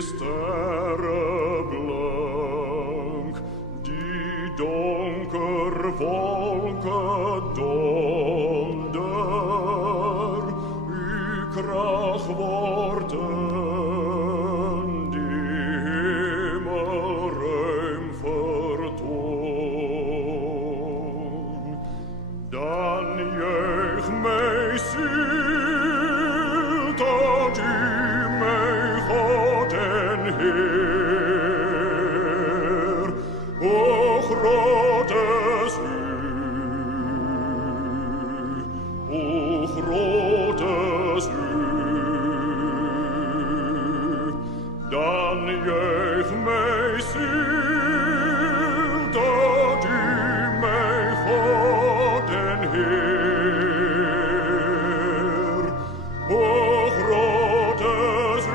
sterrenblank, die donker wolken donder, uw kracht worden, die hemel ruim vertoon. Dan juich mij ziel, dat u mijn God en Heer, o groot is u, o groot is u. Dan juich mij ziel, dat u mijn God en Heer, o groot is u,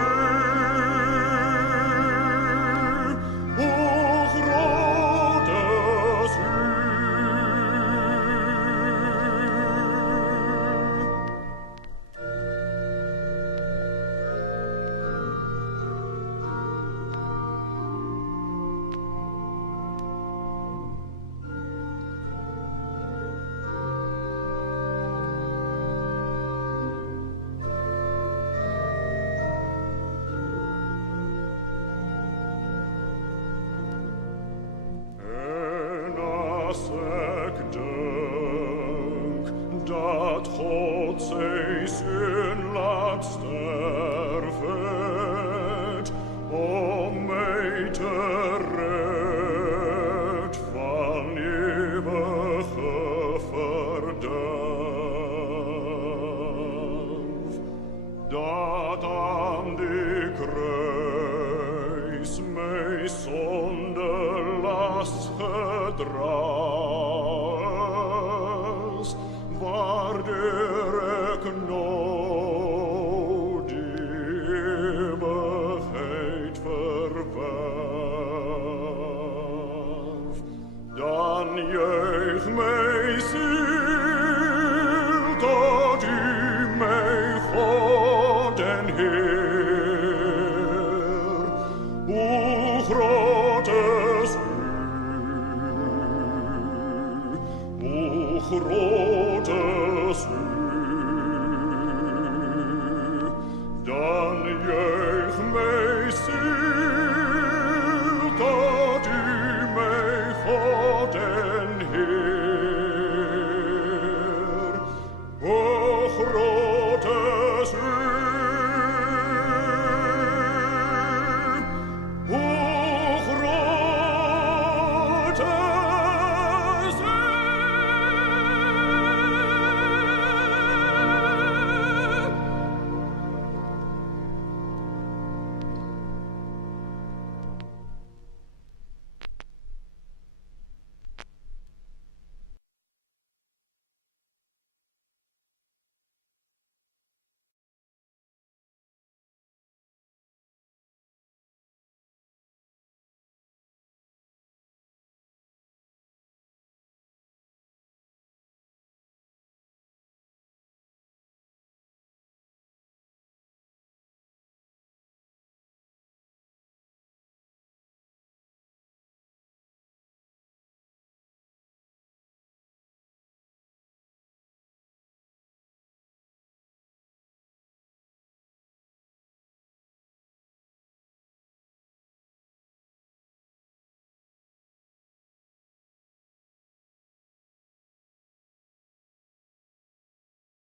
o groot is u. En als ik denk dat God zijn zoon laat sterven, om mij te redden van eeuwige verderf, dat aan de kruis mij zonder last gedragen